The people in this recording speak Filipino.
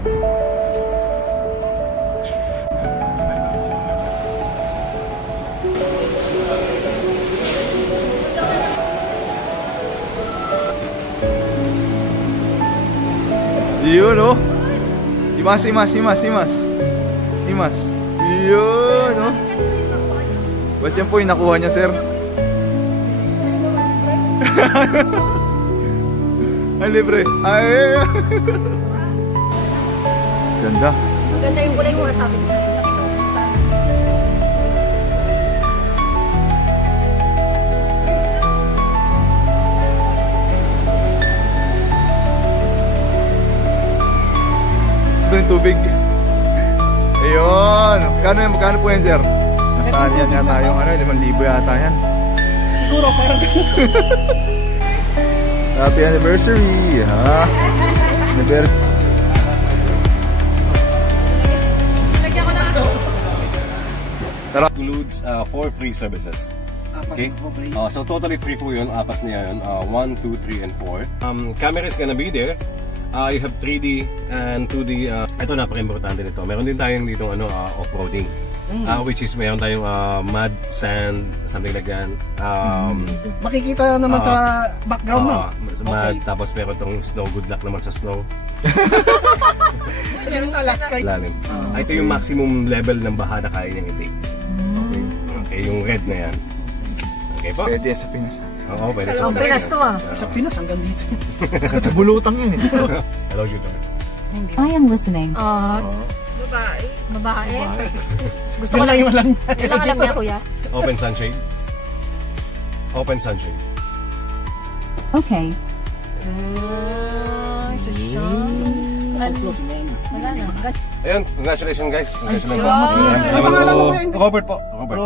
Yun oh. Himas. Yun oh. Ba't yan po yung nakuha niya, sir? Ang libre. Ay. Ganda. Ganda yung kulay ko sabi ko. Yung tubig. Ayun. Magkano po yan, sir? Nasaan yan yata yung 5,000 yata yan. Siguro parang Happy anniversary, ha? Anniversary. Lagyan ko na ako. Includes 4 free services. Okay? So totally free po yun, 4 niya yun. 1, 2, 3, and 4. Camera is gonna be there. You have 3D and 2D. Ito napaka-importante nito. Meron din tayong dito off-roading. Which is meron tayong mud, sand, something like that. makikita naman sa background mo. Mud, tapos meron tong snow. Good luck naman sa snow. Yan sa last kay. Lalim. Ito yung maximum level ng baha na kaya niyang i-take. Okay, yung red na yan. Okay po? Pwede sa Pinas. Oo, pwede Ang Pinas to ah. Sa Pinas hanggang dito. Sa bulutang yan eh. Hello, Judah. I am listening. Babae. Gusto Yun ko lang yung alam. Yun lang alam niya, kuya. Open sunshade. Open sunshade. Okay. Wala na. Ayun, congratulations guys. Congratulations. Ano pangalan mo yan? Robert po. Robert.